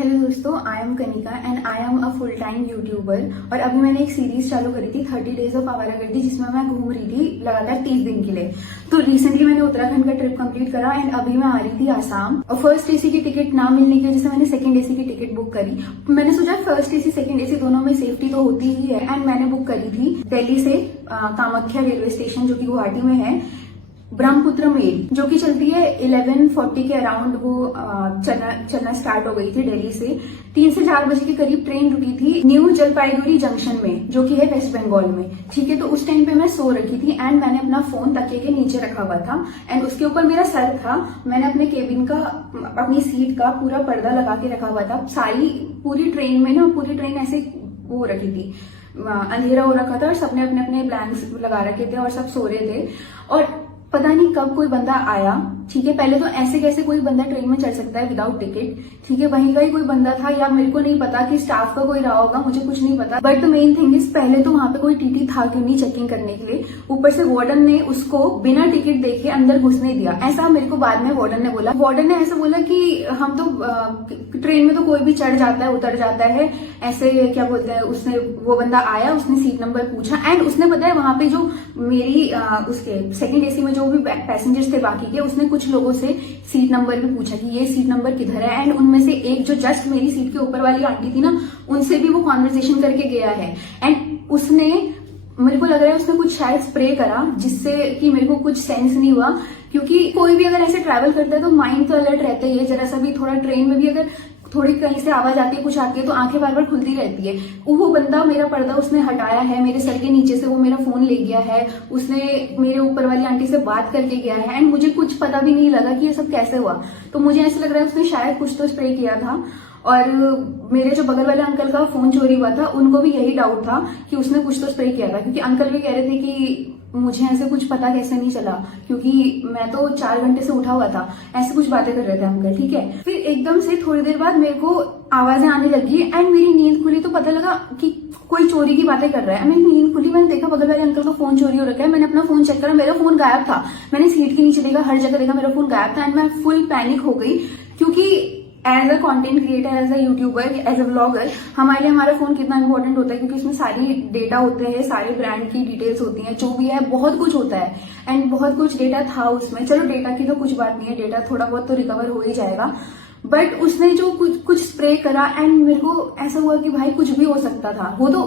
Hello दोस्तों, I am Kanika and I am a full time YouTuber. और अभी मैंने एक सीरीज चालू करी थी 30 डेज ऑफ आवारागर्दी, जिसमें मैं घूम रही थी लगातार 30 दिन के लिए। तो रिसेंटली मैंने उत्तराखंड का ट्रिप कंप्लीट करा एंड अभी मैं आ रही थी आसाम। और फर्स्ट एसी की टिकट ना मिलने की वजह से मैंने सेकंड एसी की टिकट बुक करी। मैंने सोचा फर्स्ट एसी सेकंड एसी दोनों में सेफ्टी तो होती ही है, एंड मैंने बुक करी थी दिल्ली से कामाख्या रेलवे स्टेशन जो कि गुवाहाटी में है, ब्रह्मपुत्र मेल, जो कि चलती है 11:40 के अराउंड। वो चलना स्टार्ट हो गई थी दिल्ली से। 3 से 4 बजे के करीब ट्रेन रुकी थी न्यू जलपाईगुड़ी जंक्शन में, जो कि है वेस्ट बंगाल में। ठीक है, तो उस टाइम पे मैं सो रखी थी एंड मैंने अपना फोन तकिए के नीचे रखा हुआ था एंड उसके ऊपर मेरा सर था। मैंने अपने केबिन का, अपनी सीट का पूरा पर्दा लगा के रखा हुआ था। सारी पूरी ट्रेन में ना, पूरी ट्रेन ऐसे वो रखी थी, अंधेरा हो रखा था और सबने अपने अपने ब्लैंक्स लगा रखे थे और सब सो रहे थे। और पता नहीं कब कोई बंदा आया। ठीक है, पहले तो ऐसे कैसे कोई बंदा ट्रेन में चढ़ सकता है विदाउट टिकट। ठीक है, वहीं का ही कोई बंदा था, या मेरे को नहीं पता कि स्टाफ का कोई रहा होगा, मुझे कुछ नहीं पता। But the main thing is, पहले तो वहां पे कोई टीटी था क्यों नहीं चेकिंग करने के लिए। ऊपर से वार्डन ने उसको बिना टिकट देखे अंदर घुसने दिया, ऐसा मेरे को बाद में वार्डन ने बोला। वार्डन ने ऐसा बोला कि हम तो ट्रेन में तो कोई भी चढ़ जाता है, उतर जाता है, ऐसे क्या बोलते हैं। उसने, वो बंदा आया, उसने सीट नंबर पूछा एंड उसने बताया वहां पे जो मेरी उसके सेकंड एसी में जो भी पैसेंजर्स थे बाकी के, उसने कुछ लोगों से सीट नंबर भी पूछा कि ये सीट नंबर किधर है। एंड उनमें से एक जो जस्ट मेरी सीट के ऊपर वाली आंटी थी ना, उनसे भी वो कॉन्वर्सेशन करके गया है। एंड उसने, मेरे को लग रहा है उसने कुछ शायद स्प्रे करा, जिससे कि मेरे को कुछ सेंस नहीं हुआ। क्योंकि कोई भी अगर ऐसे ट्रैवल करता है तो माइंड तो अलर्ट रहता ही है। जरा सा भी थोड़ा ट्रेन में भी अगर थोड़ी कहीं से आवाज आती है, कुछ आती है, तो आंखें बार बार खुलती रहती है। वो बंदा, मेरा पर्दा उसने हटाया है, मेरे सर के नीचे से वो मेरा फोन ले गया है, उसने मेरे ऊपर वाली आंटी से बात करके गया है एंड मुझे कुछ पता भी नहीं लगा कि ये सब कैसे हुआ। तो मुझे ऐसा लग रहा है उसने शायद कुछ तो स्प्रे किया था। और मेरे जो बगल वाले अंकल का फोन चोरी हुआ था, उनको भी यही डाउट था कि उसने कुछ तो स्प्रे किया था, क्योंकि अंकल भी कह रहे थे कि मुझे ऐसे कुछ पता कैसे नहीं चला, क्योंकि मैं तो 4 घंटे से उठा हुआ था। ऐसे कुछ बातें कर रहे थे अंकल। ठीक है, फिर एकदम से थोड़ी देर बाद मेरे को आवाजें आने लगी एंड मेरी नींद खुली तो पता लगा कि कोई चोरी की बातें कर रहा है। मेरी नींद खुली, मैंने देखा बगल वाले अंकल का फोन चोरी हो रखा है। मैंने अपना फोन चेक करा, मेरा फोन गायब था। मैंने सीट के नीचे देखा, हर जगह देखा, मेरा फोन गायब था एंड मैं फुल पैनिक हो गई। क्योंकि as a content creator, as a YouTuber, as a vlogger, हमारे लिए हमारा फोन कितना इंपॉर्टेंट होता है, क्योंकि इसमें सारी डेटा होते हैं, सारे ब्रांड की डिटेल्स होती हैं, जो भी है बहुत कुछ होता है एंड बहुत कुछ डेटा था उसमें। चलो, डेटा की तो कुछ बात नहीं है, डेटा थोड़ा बहुत तो रिकवर हो ही जाएगा। बट उसने जो कुछ स्प्रे करा एंड मेरे को ऐसा हुआ कि भाई कुछ भी हो सकता था। वो तो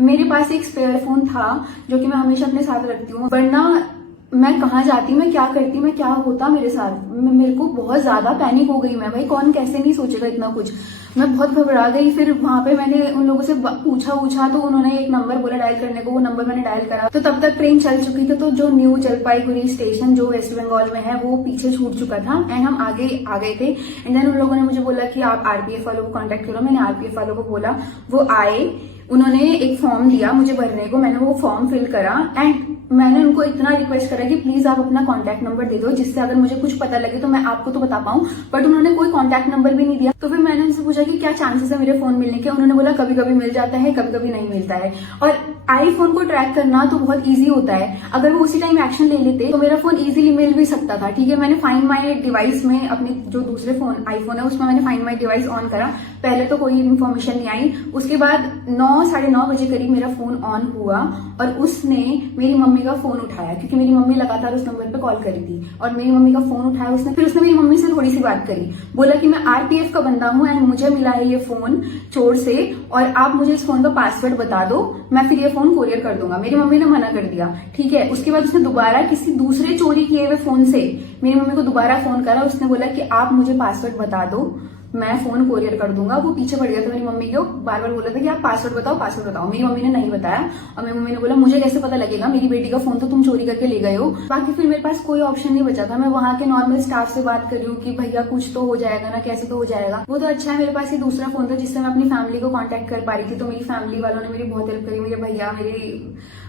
मेरे पास एक स्पेयर फोन था जो कि मैं हमेशा अपने साथ रखती हूँ, वरना मैं कहाँ जाती, मैं क्या करती, मैं क्या होता मेरे साथ। मेरे को बहुत ज्यादा पैनिक हो गई मैं, भाई कौन कैसे नहीं सोचेगा इतना कुछ। मैं बहुत घबरा गई। फिर वहां पे मैंने उन लोगों से पूछा तो उन्होंने एक नंबर बोला डायल करने को, वो नंबर मैंने डायल करा। तो तब तक ट्रेन चल चुकी थी। तो जो न्यू जलपाईगुड़ी स्टेशन जो वेस्ट बंगाल में है, वो पीछे छूट चुका था एंड हम आगे आ गए थे। एंड देन उन लोगों ने मुझे बोला कि आप आरपीएफ वालों को कॉन्टेक्ट करो। मैंने आरपीएफ वालों को बोला, वो आए, उन्होंने एक फॉर्म दिया मुझे भरने को। मैंने वो फॉर्म फिल करा एंड मैंने उनको इतना रिक्वेस्ट करा कि प्लीज आप अपना कॉन्टैक्ट नंबर दे दो, जिससे अगर मुझे कुछ पता लगे तो मैं आपको तो बता पाऊं। बट उन्होंने कोई कॉन्टैक्ट नंबर भी नहीं दिया। तो फिर मैंने उनसे पूछा कि क्या चांसेस है मेरे फोन मिलने के। उन्होंने बोला कभी कभी मिल जाता है, कभी कभी नहीं मिलता है। और आईफोन को ट्रैक करना तो बहुत ईजी होता है। अगर वो उसी टाइम एक्शन ले लेते तो मेरा फोन इजीली मिल भी सकता था। ठीक है, मैंने फाइंड माई डिवाइस में, अपने जो दूसरे फोन आईफोन है उसमें मैंने फाइंड माई डिवाइस ऑन करा। पहले तो कोई इन्फॉर्मेशन नहीं आई। उसके बाद 9-9:30 बजे करीब मेरा फोन ऑन हुआ और उसने मेरी मम्मी का फोन उठाया, क्योंकि मेरी मम्मी लगातार उस नंबर पे कॉल करी थी। और मेरी मम्मी का फोन उठाया उसने। फिर उसने मेरी मम्मी से थोड़ी सी बात करी, बोला कि मैं आरपीएफ का बंदा हूं एंड मुझे मिला है ये फोन चोर से, और आप मुझे इस फोन का पासवर्ड बता दो, मैं फिर ये फोन कोरियर कर दूंगा। मेरी मम्मी ने मना कर दिया। ठीक है, उसके बाद उसने दोबारा किसी दूसरे चोरी किए हुए फोन से मेरी मम्मी को दोबारा फोन करा। उसने बोला कि आप मुझे पासवर्ड बता दो, मैं फोन कोरियर कर दूंगा। वो पीछे पड़ गया था मेरी मम्मी को, बार बार बोला था कि आप पासवर्ड बताओ, पासवर्ड बताओ। मेरी मम्मी ने नहीं बताया और मेरी मम्मी ने बोला मुझे कैसे पता लगेगा, मेरी बेटी का फोन तो तुम चोरी करके ले गए हो। बाकी फिर मेरे पास कोई ऑप्शन नहीं बचा था। मैं वहां के नॉर्मल स्टाफ से बात कर रही हूँ कि भैया कुछ तो हो जाएगा ना, कैसे तो हो जाएगा। वो तो अच्छा है, मेरे पास ये दूसरा फोन था जिससे मैं अपनी फैमिली को कॉन्टेक्ट कर पा रही थी। तो मेरी फैमिली वालों ने मेरी बहुत हेल्प करी। मेरे भैया, मेरी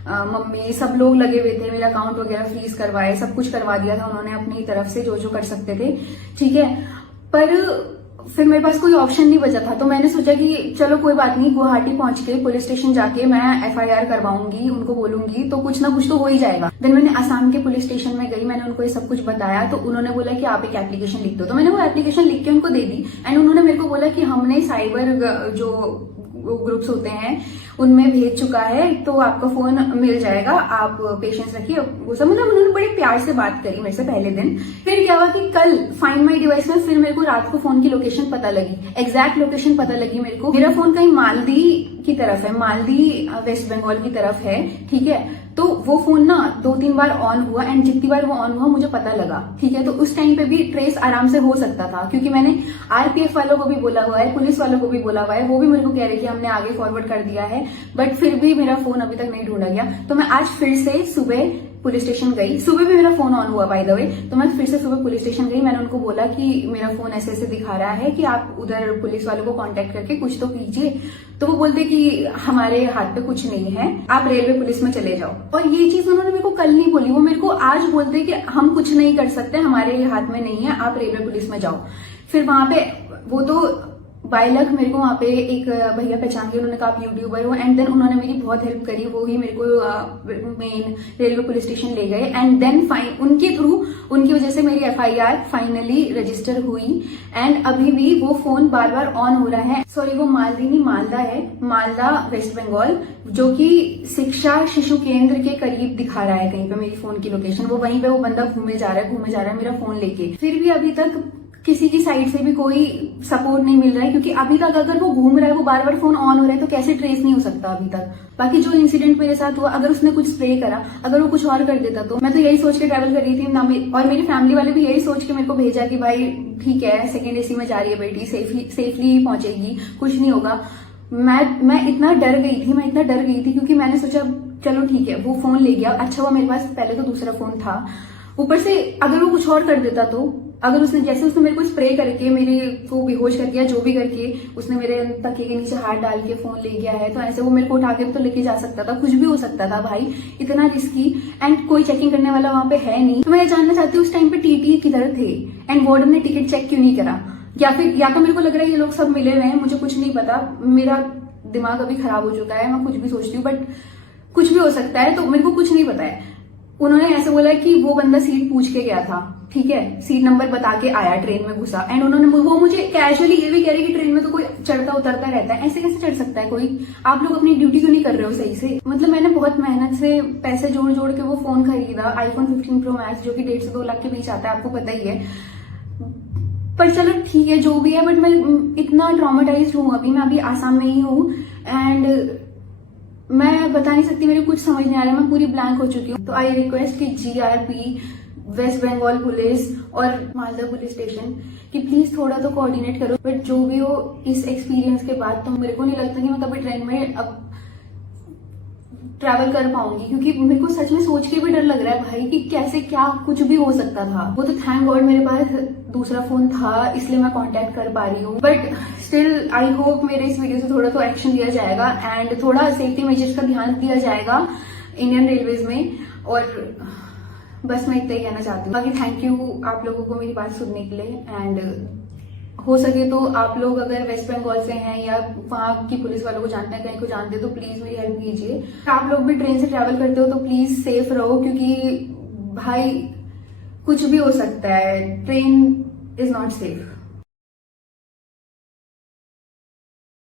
मम्मी, सब लोग लगे हुए थे। मेरा अकाउंट वगैरह फ्रीज करवाए, सब कुछ करवा दिया था उन्होंने अपनी तरफ से जो जो कर सकते थे। ठीक है, पर फिर मेरे पास कोई ऑप्शन नहीं बचा था, तो मैंने सोचा कि चलो कोई बात नहीं, गुवाहाटी पहुंच के पुलिस स्टेशन जाके मैं FIR करवाऊंगी, उनको बोलूंगी तो कुछ ना कुछ तो हो ही जाएगा। देन मैंने असम के पुलिस स्टेशन में गई, मैंने उनको ये सब कुछ बताया, तो उन्होंने बोला कि आप एक एप्लीकेशन लिख दो। तो मैंने वो एप्लीकेशन लिख के उनको दे दी एंड उन्होंने मेरे को बोला कि हमने साइबर जो ग्रुप्स होते हैं उनमें भेज चुका है, तो आपका फोन मिल जाएगा, आप पेशेंस रखिए। वो सब मतलब उन्होंने बड़े प्यार से बात करी मेरे से पहले दिन। फिर क्या हुआ कि कल फाइंड माई डिवाइस में फिर मेरे को रात को फोन की लोकेशन पता लगी, एग्जैक्ट लोकेशन पता लगी मेरे को। मेरा फोन कहीं मालदी की तरफ है, मालदी वेस्ट बंगाल की तरफ है, ठीक है। तो वो फोन ना 2-3 बार ऑन हुआ एंड जितनी बार वो ऑन हुआ मुझे पता लगा, ठीक है। तो उस टाइम पे भी ट्रेस आराम से हो सकता था, क्योंकि मैंने RPF वालों को भी बोला हुआ है, पुलिस वालों को भी बोला हुआ है, वो भी मेरे को कह रहे कि हमने आगे फॉरवर्ड कर दिया है, बट फिर भी मेरा फोन अभी तक नहीं ढूंढा गया। तो मैं आज फिर से सुबह पुलिस स्टेशन गई, सुबह भी मेरा फोन ऑन हुआ बाय द वे। तो मैं फिर से सुबह पुलिस स्टेशन गई, मैंने उनको बोला कि मेरा फोन ऐसे ऐसे दिखा रहा है कि आप उधर पुलिस वालों को कांटेक्ट करके कुछ तो कीजिए। तो वो बोलते कि हमारे हाथ पे कुछ नहीं है, आप रेलवे पुलिस में चले जाओ। और ये चीज उन्होंने मेरे को कल नहीं बोली, वो मेरे को आज बोलते कि हम कुछ नहीं कर सकते, हमारे हाथ में नहीं है, आप रेलवे पुलिस में जाओ। फिर वहां पे वो तो बाय लक मेरे को वहां पे एक भैया पहचान के, उन्होंने कहा आप यूट्यूबर हो, एंड देन उन्होंने मेरी बहुत हेल्प करी, वो ही मेरे को मेन रेलवे पुलिस स्टेशन ले गए एंड देन उनके थ्रू, उनकी वजह से मेरी FIR फाइनली रजिस्टर हुई एंड अभी भी वो फोन बार बार ऑन हो रहा है। सॉरी, वो मालदी नहीं मालदा है, मालदा वेस्ट बंगाल, जो कि शिक्षा शिशु केंद्र के करीब दिखा रहा है कहीं पे मेरी फोन की लोकेशन। वो वहीं पे वो बंदा घूमे जा रहा है मेरा फोन लेके। फिर भी अभी तक किसी की साइड से भी कोई सपोर्ट नहीं मिल रहा है, क्योंकि अभी तक अगर वो घूम रहा है, वो बार बार फोन ऑन हो रहा है, तो कैसे ट्रेस नहीं हो सकता अभी तक। बाकी जो इंसिडेंट मेरे साथ हुआ, अगर उसने कुछ स्प्रे करा, अगर वो कुछ और कर देता, तो मैं तो यही सोच के ट्रैवल कर रही थी ना, और मेरी फैमिली वाले भी यही सोच के मेरे को भेजा कि भाई ठीक है, सेकेंड AC में जा रही है बेटी, सेफली पहुंचेगी, कुछ नहीं होगा। मैं इतना डर गई थी क्योंकि मैंने सोचा चलो ठीक है, वो फोन ले गया, अच्छा हुआ मेरे पास पहले तो दूसरा फोन था, ऊपर से अगर वो कुछ और कर देता, तो अगर उसने मेरे को स्प्रे करके मेरे को बेहोश कर दिया, जो भी करके उसने मेरे तकिए के नीचे हाथ डाल के फोन ले गया है, तो ऐसे वो मेरे को उठा के तो लेके जा सकता था, कुछ भी हो सकता था भाई, इतना रिस्की। एंड कोई चेकिंग करने वाला वहां पे है नहीं। तो मैं ये जानना चाहती हूँ उस टाइम पे TT किधर थे एंड वार्डन ने टिकट चेक क्यों नहीं करा, या तो मेरे को लग रहा है ये लोग सब मिले हुए हैं, मुझे कुछ नहीं पता, मेरा दिमाग अभी खराब हो चुका है, मैं कुछ भी सोचती हूँ, बट कुछ भी हो सकता है, तो मेरे को कुछ नहीं पता है। उन्होंने ऐसे बोला कि वो बंदा सीट पूछ के गया था, ठीक है, सीट नंबर बता के आया, ट्रेन में घुसा, एंड वो मुझे कैजुअली ये भी कह रहे कि ट्रेन में तो कोई चढ़ता उतरता रहता है, ऐसे कैसे चढ़ सकता है कोई, आप लोग अपनी ड्यूटी क्यों नहीं कर रहे हो सही से। मतलब मैंने बहुत मेहनत से पैसे जोड़ जोड़ के वो फोन खरीदा, iPhone 15 Pro Max, जो कि 1.5 से 2 लाख के बीच आता है, आपको पता ही है। पर चलो ठीक है, जो भी है, बट मैं इतना ट्रॉमेटाइज्ड हूँ अभी, मैं अभी आसाम में ही हूँ एंड मैं बता नहीं सकती, मेरे कुछ समझ नहीं आ रहा है, मैं पूरी ब्लैंक हो चुकी हूँ। तो आई रिक्वेस्ट कि GRP, वेस्ट बंगाल पुलिस और मालदा पुलिस स्टेशन कि प्लीज थोड़ा तो कोऑर्डिनेट करो। बट जो भी हो, इस एक्सपीरियंस के बाद तो मेरे को नहीं लगता कि मैं कभी ट्रेन में अब ट्रैवल कर पाऊंगी, क्योंकि मेरे को सच में सोच के भी डर लग रहा है भाई कि कैसे क्या कुछ भी हो सकता था। वो तो थैंक गॉड मेरे पास दूसरा फोन था, इसलिए मैं कांटेक्ट कर पा रही हूँ, बट स्टिल आई होप मेरे इस वीडियो से थोड़ा तो एक्शन लिया जाएगा एंड थोड़ा सेफ्टी मेजर्स का ध्यान दिया जाएगा इंडियन रेलवेज में। और बस मैं इतना ही कहना चाहती हूँ। बाकी थैंक यू आप लोगों को मेरी बात सुनने के लिए, एंड हो सके तो आप लोग अगर वेस्ट बंगाल से हैं या वहाँ की पुलिस वालों को जानते हैं, कहीं को जानते हैं, तो प्लीज मेरी हेल्प कीजिए। आप लोग भी ट्रेन से ट्रैवल करते हो तो प्लीज सेफ रहो, क्योंकि भाई कुछ भी हो सकता है, ट्रेन इज नॉट सेफ।